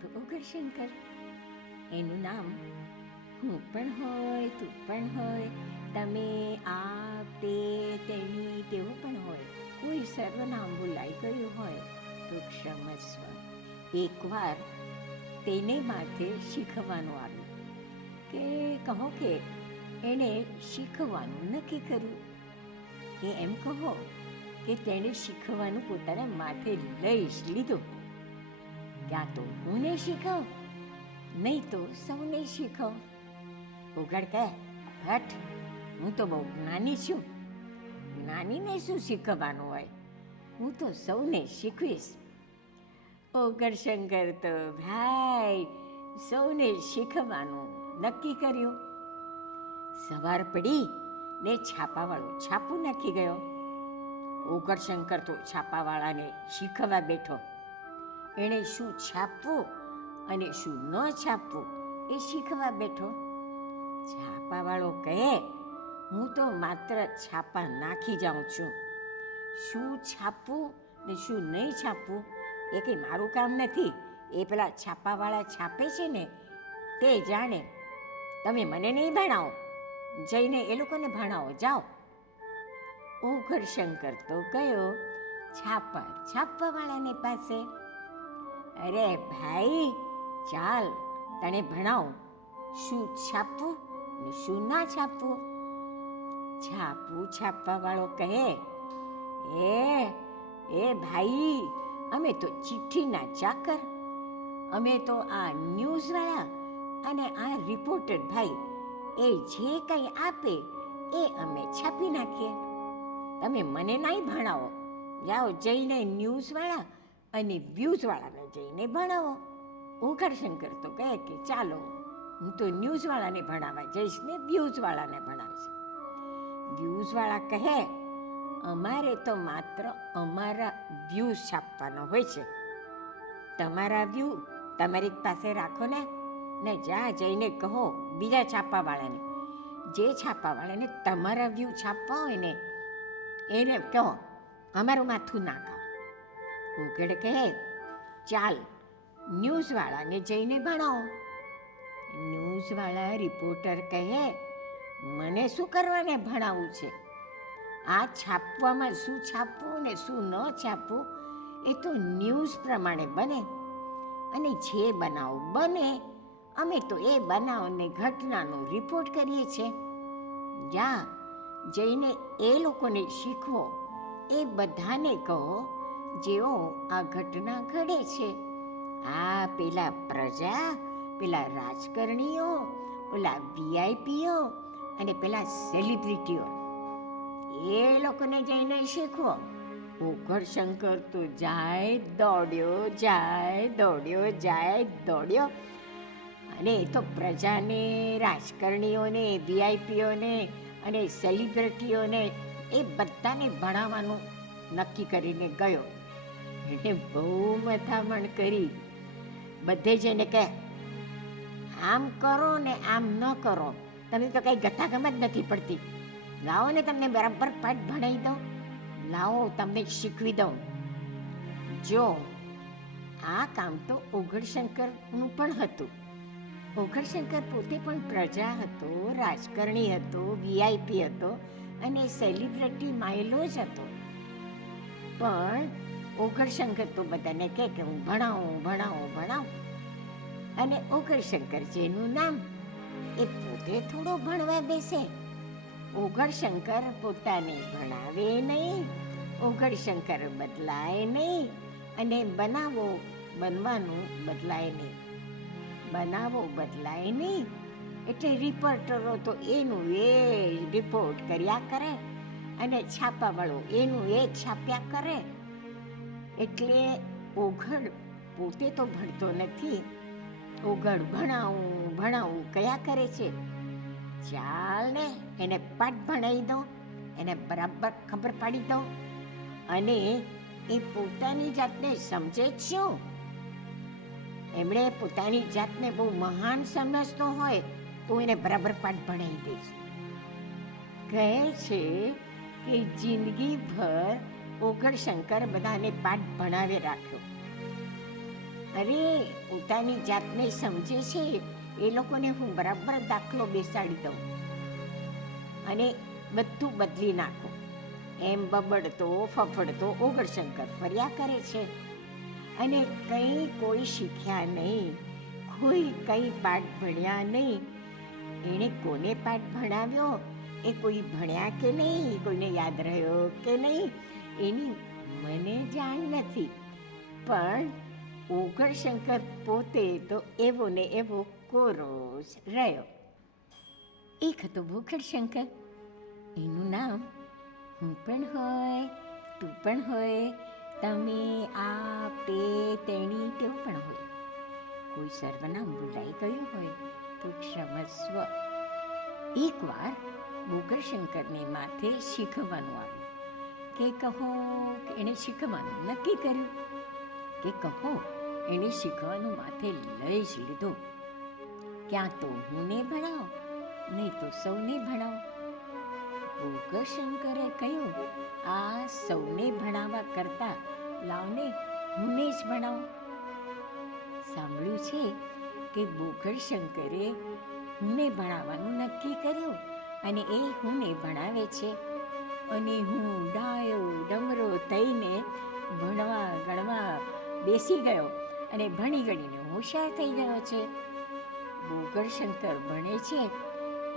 તો ઉગ્રશંકર, એનું નામ હું પણ હોય, તું પણ હોય, તમે, આ, તે, તેણી, તેવું પણ હોય. કોઈ સર્વનામ ભૂલાઈ ગયું હોય તો ક્ષમસ્વ. એકવાર તેને માથે શીખવાનું આવ્યું કે કહો કે એણે શીખવાનું નક્કી કર્યું, કે એમ કહો કે તેણે શીખવાનું પોતાના માથે લઈ જ લીધું. ક્યાં તો હું નહીં શીખવ, નહીં તો સૌને શીખવ. ઉઘડ કહે, હટ, હું તો બહુ જ્ઞાની છું, જ્ઞાનીને શું શીખવાનું હોય, હું તો સૌને શીખવીશ. ઉગ્રશંકર તો ભાઈ સૌને શીખવાનું નક્કી કર્યું. સવાર પડી ને છાપાવાળો છાપું નાખી ગયો. ઉગ્રશંકર તો છાપાવાળાને શીખવા બેઠો. એણે શું છાપવું અને શું ન છાપવું એ શીખવા બેઠો. છાપાવાળો કહે, હું તો માત્ર છાપા નાખી જાઉં છું, શું છાપવું ને શું નહીં છાપવું એ કંઈ મારું કામ નથી, એ પેલા છાપાવાળા છાપે છે ને તે જાણે. તમે મને નહીં ભણાવો, જઈને એ લોકોને ભણાવો, જાઓ. ઉગ્રશંકર તો ગયો છાપવાવાળાને પાસે. અરે ભાઈ, ચાલ તને ભણાવું, શું છાપવું ને શું ના છાપવું. છાપવાવાળો કહે, એ ભાઈ, અમે તો ચિઠ્ઠીના ચાકર, અમે તો આ ન્યૂઝવાળા અને આ રિપોર્ટર ભાઈ, એ જે કંઈ આપે એ અમે છાપી નાખીએ. તમે મને નહીં ભણાવો, જાઓ જઈને ન્યૂઝવાળા અને વ્યૂઝવાળાને જઈને ભણાવો. ઉગ્રશંકર તો કહે કે ચાલો, હું તો ન્યૂઝવાળાને ભણાવવા જઈશ ને વ્યૂઝવાળાને ભણાવીશ. વ્યૂઝવાળા કહે, અમારે તો માત્ર અમારા વ્યૂઝ છાપવાનો હોય છે, તમારા વ્યૂ તમારી પાસે રાખો ને જ્યાં જઈને કહો બીજા છાપાવાળાને, જે છાપાવાળાને તમારા વ્યૂ છાપવા હોય ને એને કહો, અમારું માથું ના ખાઓ. ઉઘડ કહે, ચાલ ન્યૂઝવાળાને જઈને ભણાવો. ન્યૂઝવાળા રિપોર્ટર કહે, મને શું કરવાને ભણાવવું છે, આ છાપવામાં શું છાપવું ને શું ન છાપવું એ તો ન્યૂઝ પ્રમાણે બને, અને જે બનાવ બને અમે તો એ બનાવને ઘટનાનો રિપોર્ટ કરીએ છીએ. જા જઈને એ લોકોને શીખવો, એ બધાને કહો જેઓ આ ઘટના ઘડે છે. આ પેલા પ્રજા, પેલા રાજકારણીઓ, પેલા વીઆઈપીઓ અને પેલા સેલિબ્રિટીઓ, એ લોકોને જઈને શીખવો. ઉગ્રશંકર તો જાય દોડ્યો અને એ તો પ્રજાને, રાજકારણીઓને, વીઆઈપીઓને અને સેલિબ્રિટીઓને એ બધાને ભણાવવાનું નક્કી કરીને ગયો. એને બહુ મથામણ કરી. બધે જઈને કહે, આમ કરો ને આમ ન કરો, તમને તો કંઈ ગતાગમ જ નથી પડતી, લાવો ને તમને બરાબર પાઠ ભણાવી દઉં, લાવો તમને શીખવી દઉં. જો આ કામ તો ઉગ્રશંકરનું પણ હતું. ઉગ્રશંકર પોતે પણ પ્રજા હતો, રાજકારણી હતો, વીઆઈપી હતો અને સેલિબ્રિટી માયેલો જ હતો. પણ ઉગ્રશંકર તો બધાને કહે કે હું ભણાવું. અને ઉગ્રશંકર જેનું નામ, એ પોતે થોડો ભણવા બેસે. ઉગ્રશંકર પોતાને ભણાવે નહીં, ઉગ્રશંકર બદલાય નહીં, અને બનવાનું બદલાય નહીં. એટલે રિપોર્ટરો તો એનું એ રિપોર્ટ કર્યા કરે અને છાપાવાળો એનું એ છાપ્યા કરે. એટલે ઉઘડ પોતે તો ભણતો નથી, ઉઘડ ભણાવું કયા કરે છે. ચાલ ને એને પાઠ ભણાવી દઉં, એને બરાબર ખબર પાડી દઉં, અને એ પોતાની જાતને સમજે જ શું. એમણે પોતાની જાતને બહુ મહાન સમજતો હોય તો એને બરાબર પાઠ ભણાવી દઈશ. કહે છે કે જિંદગીભર ઉગ્રશંકર બધાને પાઠ ભણાવી રાખ્યો. અરે, પોતાની જાતને સમજે છે એ લોકોને હું બરાબર દાખલો બેસાડી દઉં અને બધું બદલી નાખું. એમ બબડતો ફફડતો ઓગણશંકર ફર્યા કરે છે અને કંઈ કોઈ શીખ્યા નહીં, કોઈ કંઈ પાઠ ભણ્યા નહીં. એણે કોને પાઠ ભણાવ્યો, એ કોઈ ભણ્યા કે નહીં, કોઈને યાદ રહ્યો કે નહીં, એની મને જાણ નથી. પણ ઓગણશંકર પોતે તો એવો ને એવો કોરો જ રહ્યો. એક હતો ભૂખડશંકર. એનું નામ હું પણ હોય, તું પણ હોય, તમે, આપ, તે, તેણી, તેવું પણ હોય. કોઈ સર્વનામ ભૂલાઈ ગયું હોય તો ક્ષમસ્વ. એકવાર ભૂખડશંકરને માથે શીખવાનું આવ્યું કે કહો કે એણે શીખવાનું નક્કી કર્યું કે કહો એણે શીખવાનું માથે લઈ જ લીધું. ક્યાં તો હુંને ભણાવો, નહીં તો સૌને ભણાવો. ભૂખડશંકરે કહ્યું, આ સૌને ભણાવવા કરતા લાવને હુંને જ ભણાવો. સાંભળ્યું છે કે ભૂખડશંકરે હુંને ભણાવવાનું નક્કી કર્યું અને એ હુંને ભણાવે છે. અને હું ડાયો ડમરો થઈને ભણવા ગણવા બેસી ગયો અને ભણી ગણીને હોશિયાર થઈ ગયો છે. ભૂખડશંકર ભણે છે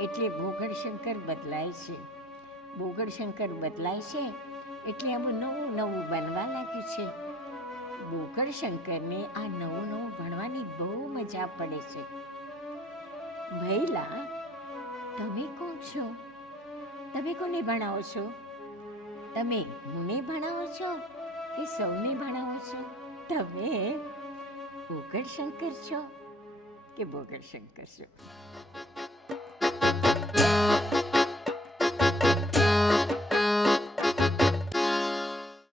એટલે ભૂખડશંકર બદલાય છે. ભૂખડશંકર બદલાય છે એટલે આવું નવું નવું બનવા લાગ્યું છે. ભૂખડશંકરને આ નવું નવું ભણવાની બહુ મજા પડે છે. ભઈલા, તમે કોણ છો? તમે કોને ભણાવો છો? તમે મને ભણાવો છો કે સૌને ભણાવો છો? તમે ભૂખડશંકર છો કે ભૂખડશંકર છો?